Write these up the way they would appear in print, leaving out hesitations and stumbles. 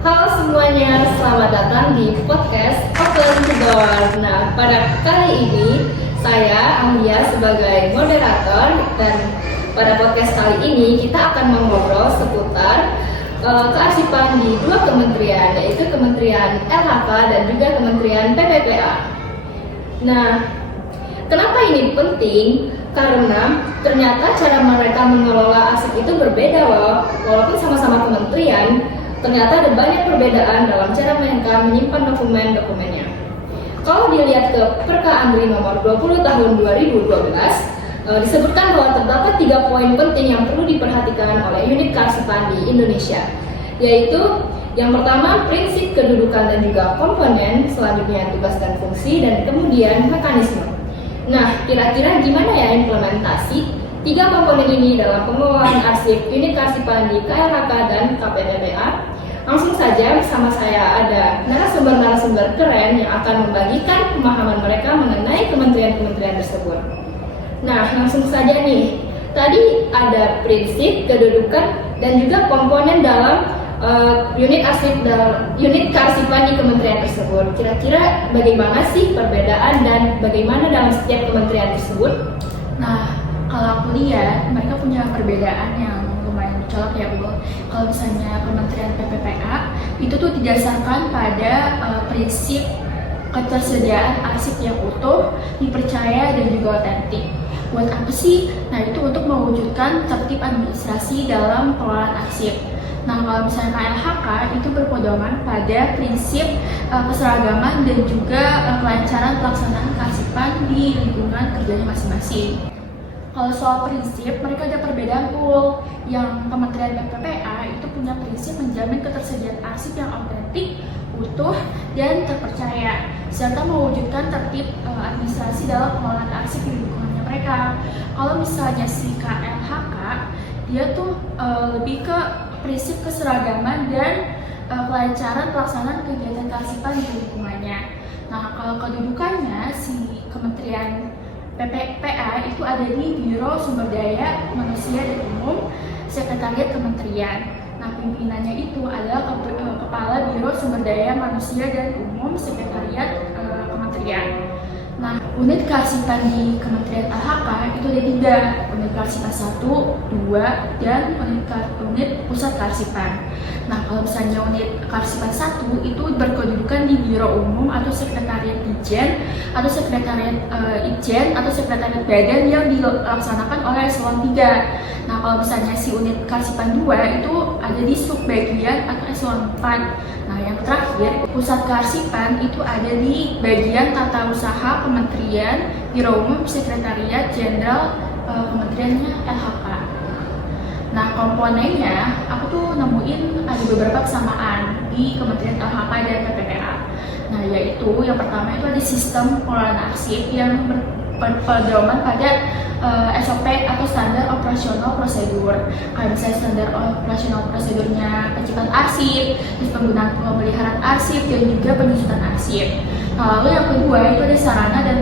Halo semuanya, selamat datang di podcast Open to Door. Nah, pada kali ini saya Amelia sebagai moderator, dan pada podcast kali ini kita akan mengobrol seputar kearsipan di dua kementerian, yaitu Kementerian LHK dan juga Kementerian PPPA. Nah, kenapa ini penting? Karena ternyata cara mereka mengelola arsip itu berbeda loh. Walaupun sama-sama kementerian, ternyata ada banyak perbedaan dalam cara mereka menyimpan dokumen-dokumennya. Kalau dilihat ke Perka Andri nomor 20 tahun 2012, disebutkan bahwa terdapat 3 poin penting yang perlu diperhatikan oleh unit kearsipan di Indonesia, yaitu yang pertama prinsip kedudukan dan juga komponen, selanjutnya tugas dan fungsi, dan kemudian mekanisme. Nah, kira-kira gimana ya implementasi 3 komponen ini dalam pengelolaan arsip unit kearsipan di KLHK dan KPPPA? Langsung saja bersama saya ada narasumber-narasumber keren yang akan membagikan pemahaman mereka mengenai kementerian-kementerian tersebut. Nah, langsung saja nih. Tadi ada prinsip, kedudukan, dan juga komponen dalam unit kearsipan di kementerian tersebut. Kira-kira bagaimana sih perbedaan dan bagaimana dalam setiap kementerian tersebut? Nah, kalau aku lihat mereka punya perbedaan yang lumayan mencolok ya Bu. Kalau misalnya Kementerian PPPA itu tuh didasarkan pada prinsip ketersediaan arsip yang utuh, dipercaya, dan juga otentik. Buat apa sih? Nah, itu untuk mewujudkan tertib administrasi dalam pengelolaan arsip. Nah, kalau misalnya KLHK itu berpedoman pada prinsip keseragaman dan juga kelancaran pelaksanaan kearsipan di lingkungan kerjanya masing-masing. Kalau soal prinsip, mereka ada perbedaan full. Yang Kementerian PPPA itu punya prinsip menjamin ketersediaan arsip yang otentik, utuh, dan terpercaya, serta mewujudkan tertib administrasi dalam pengelolaan arsip di lingkungannya mereka. Kalau misalnya si KLHK, dia tuh lebih ke prinsip keseragaman dan kelancaran pelaksanaan kegiatan kearsipan di lingkungannya. Nah, kalau kedudukannya si Kementerian PPPA itu ada di Biro Sumber Daya Manusia dan Umum, Sekretariat Kementerian. Nah, pimpinannya itu adalah Kepala Biro Sumber Daya Manusia dan Umum, Sekretariat Kementerian. Nah, unit kearsipan di Kementerian LHK itu ada 3, unit kearsipan 1, 2, dan unit pusat kearsipan. Nah, kalau misalnya unit kearsipan 1 itu berkedudukan di Biro Umum atau Sekretariat Ditjen atau Sekretariat Itjen atau Sekretariat Badan yang dilaksanakan oleh eselon 3. Nah, kalau misalnya si unit kearsipan 2 itu ada di subbagian atau eselon 4. Nah, yang terakhir, pusat kearsipan itu ada di bagian tata usaha Kementerian, Biro Umum, Sekretariat Jenderal Kementeriannya LHK. Nah, komponennya aku tuh nemuin ada beberapa kesamaan di Kementerian LHK dan PPPA. Nah, yaitu yang pertama itu ada sistem pengelolaan arsip yang berpedoman pada SOP atau standar operasional prosedur. Kayak misalnya standar operasional prosedurnya penciptaan arsip, terus penggunaan pemeliharaan arsip, dan juga penyusunan arsip. Nah, lalu yang kedua itu ada sarana dan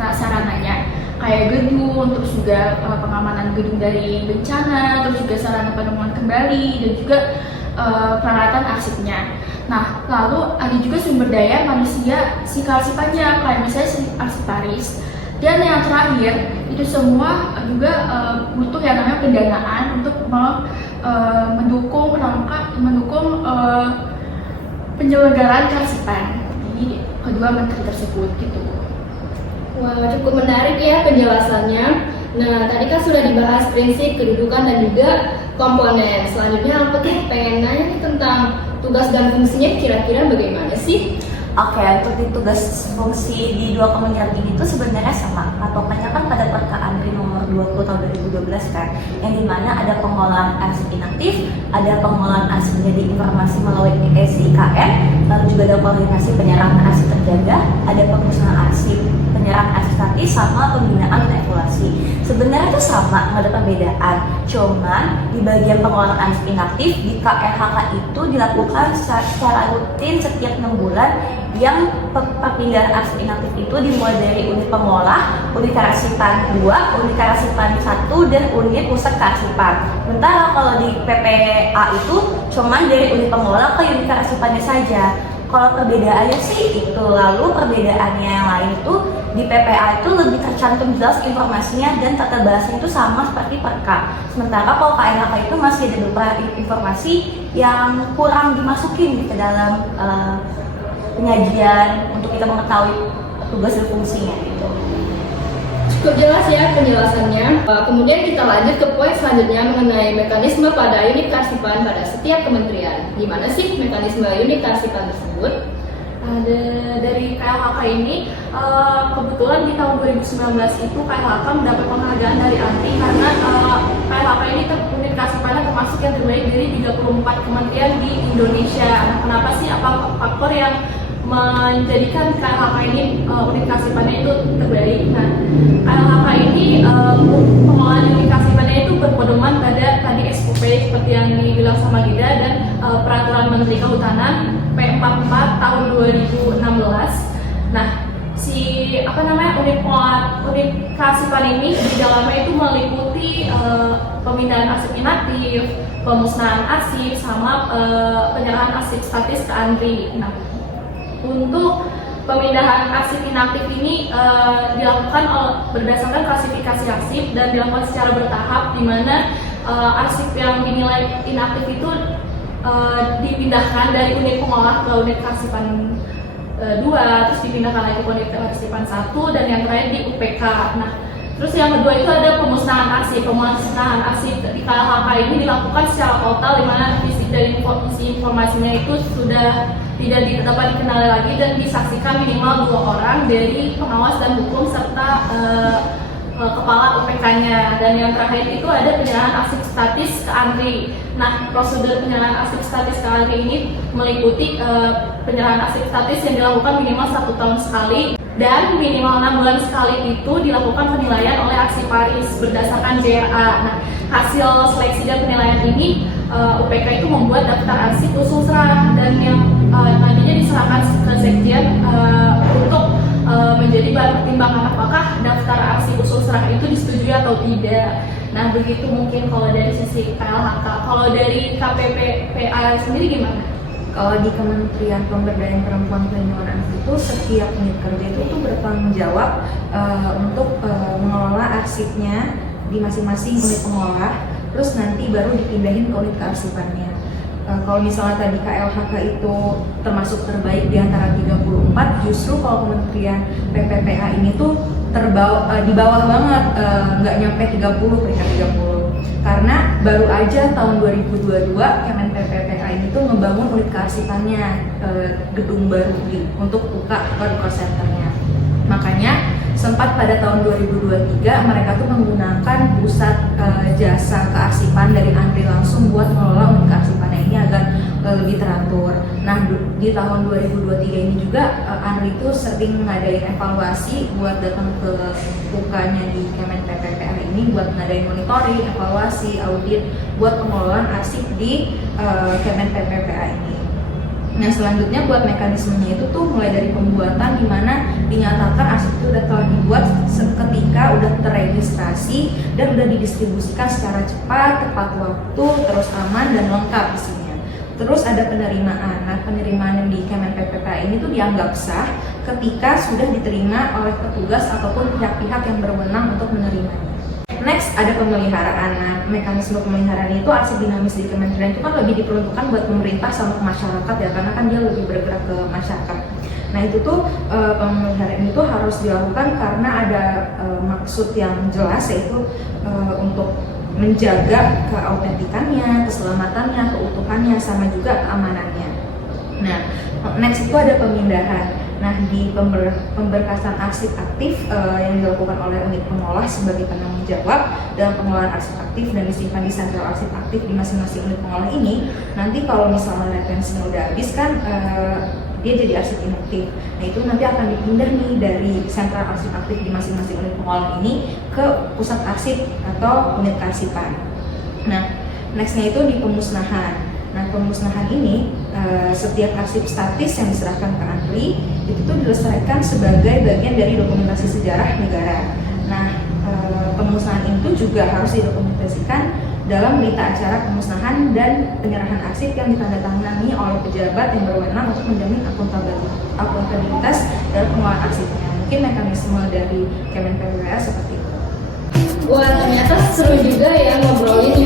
prasarananya, kayak gedung, terus juga pengamanan gedung dari bencana, terus juga sarana penemuan kembali, dan juga peralatan arsipnya. Nah, lalu ada juga sumber daya manusia si kearsipannya, kayak misalnya si arsiparis. Dan yang terakhir, itu semua juga butuh yang namanya pendanaan untuk mendukung penyelenggaraan kearsipan di kedua menteri tersebut gitu. Wah, cukup menarik ya penjelasannya. Nah, tadi kan sudah dibahas prinsip, kedudukan, dan juga komponen. Selanjutnya aku tuh pengen nanya nih tentang tugas dan fungsinya, kira-kira bagaimana sih? Oke, untuk di tugas fungsi di dua kementerian ini tuh sebenarnya sama. Patokannya kan pada Perka Andri nomor 20 tahun 2012 kan, yang dimana ada pengelolaan arsip inaktif, ada pengelolaan arsip menjadi informasi melalui SIKM, lalu juga ada koordinasi penyerahan arsip terjaga, ada pengusahaan arsip, penyerahan arsip statis, sama pembinaan dan evaluasi. Sebenarnya itu sama, nggak ada perbedaan. Cuman di bagian pengelolaan arsip inaktif di KLHK itu dilakukan secara rutin setiap 6 bulan, yang perpindahan arsip inaktif itu dimulai dari unit pengolah, unit kearsipan 2, unit kearsipan 1, dan unit pusat kearsipan. Sementara kalau di PPA itu cuman dari unit pengolah ke unit kearsipan kearsipannya saja. Kalau perbedaannya sih itu, lalu perbedaannya yang lain itu di PPA itu lebih tercantum jelas informasinya dan tata bahasanya itu sama seperti Perka. Sementara kalau KLHK itu masih ada beberapa informasi yang kurang dimasukin ke dalam penyajian untuk kita mengetahui tugas dan fungsinya gitu. Cukup jelas ya penjelasannya. Kemudian kita lanjut ke poin selanjutnya mengenai mekanisme pada unit kearsipan pada setiap kementerian. Gimana sih mekanisme unit kearsipan tersebut? Dari KLHK ini, kebetulan di tahun 2019 itu KLHK mendapat penghargaan dari ANTI karena KLHK ini unit kearsipannya termasuk yang terbaik dari 34 kementerian di Indonesia. Nah, kenapa sih? Apa faktor yang menjadikan KLHK ini unit kearsipannya itu terbaik? Nah, KLHK ini pengelolaan unit kearsipannya itu berpedoman pada tadi SOP seperti yang dibilang sama Gida dan Peraturan Menteri Kehutanan P44 tahun 2016. Nah, unit kearsipan ini di dalamnya itu meliputi pemindahan arsip inaktif, pemusnahan arsip, sama penyerahan arsip statis ke ANRI. Nah, untuk pemindahan arsip inaktif ini dilakukan berdasarkan klasifikasi arsip dan dilakukan secara bertahap, di mana arsip yang dinilai inaktif itu dipindahkan dari unit pengolah ke unit kearsipan 2, terus dipindahkan lagi ke unit kearsipan 1, dan yang terakhir di UPK. Nah, terus yang kedua itu ada pemusnahan arsip. Pemusnahan arsip di KLHK ini dilakukan secara total, di mana isi informasinya itu sudah tidak dapat dikenali lagi dan disaksikan minimal 2 orang dari pengawas dan hukum serta kepala UPK-nya. Dan yang terakhir itu ada penyerahan arsip statis ke ANRI. Nah, prosedur penyerahan arsip statis ke ANRI ini meliputi penyerahan arsip statis yang dilakukan minimal 1 tahun sekali dan minimal 6 bulan sekali itu dilakukan penilaian oleh arsiparis berdasarkan JRA. Nah, hasil seleksi dan penilaian ini UPK itu membuat daftar arsip usul serah dan yang nantinya diserahkan ke Sekjen untuk menjadi bahan pertimbangan apakah daftar arsip usul serah itu disetujui atau tidak. Nah, begitu mungkin kalau dari sisi KLHK. Kalau dari KPPA sendiri gimana? Kalau di Kementerian Pemberdayaan Perempuan Perlindungan Anak itu setiap unit kerja itu bertanggung jawab untuk mengelola arsipnya di masing-masing unit pengolah, terus nanti baru dipindahin ke unit kearsipannya. Kalau misalnya tadi KLHK itu termasuk terbaik di antara 34, justru kalau Kementerian PPPA ini tuh di bawah banget, nggak nyampe 30, peringkat 30. Karena baru aja tahun 2022 Kemen PPPA ini tuh ngebangun unit kearsipannya, gedung baru untuk buka call centernya. Makanya sempat pada tahun 2023 mereka tuh menggunakan pusat jasa kearsipan dari ANRI langsung buat mengelola unit kearsipannya ini agar lebih teratur. Nah, di tahun 2023 ini juga ANRI itu sering ngadain evaluasi buat datang ke UK-nya di Kemen PPPA ini buat ngadain monitoring, evaluasi, audit buat pengelolaan arsip di Kemen PPPA ini. Nah, selanjutnya buat mekanismenya itu tuh mulai dari pembuatan, di mana dinyatakan arsip itu udah telah dibuat ketika udah terregistrasi dan udah didistribusikan secara cepat, tepat waktu, terus aman dan lengkap isinya. Terus ada penerimaan. Nah, penerimaan yang di Kemen PPPA ini tuh dianggap sah ketika sudah diterima oleh petugas ataupun pihak-pihak yang berwenang untuk menerimanya. Next, ada pemeliharaan. Nah, mekanisme pemeliharaan itu arsip dinamis di kementerian itu kan lebih diperuntukkan buat pemerintah sama ke masyarakat ya, karena kan dia lebih bergerak ke masyarakat. Nah, itu tuh pemeliharaan itu harus dilakukan karena ada maksud yang jelas, yaitu untuk menjaga keautentikannya, keselamatannya, keutuhannya, sama juga keamanannya. Nah, next itu ada pemindahan. Nah, di pemberkasan arsip aktif yang dilakukan oleh unit pengolah sebagai penanggung jawab dalam pengelolaan arsip aktif dan disimpan di sentral arsip aktif di masing-masing unit pengolah ini, nanti kalau misalnya retensinya udah habis kan dia jadi arsip inaktif. Nah, itu nanti akan dipindah nih dari sentral arsip aktif di masing-masing unit pengolah ini ke pusat arsip atau unit kearsipan. Nah, nextnya itu di pemusnahan. Nah, pemusnahan ini setiap arsip statis yang diserahkan ke ANRI itu tuh dilestarikan sebagai bagian dari dokumentasi sejarah negara. Nah, pemusnahan itu juga harus didokumentasikan dalam berita acara pemusnahan dan penyerahan arsip yang ditandatangani oleh pejabat yang berwenang untuk menjamin akuntabilitas dalam pengelolaan arsipnya. Mungkin mekanisme dari Kemen PPWA seperti itu. Wah, ternyata seru juga ya ngobrolin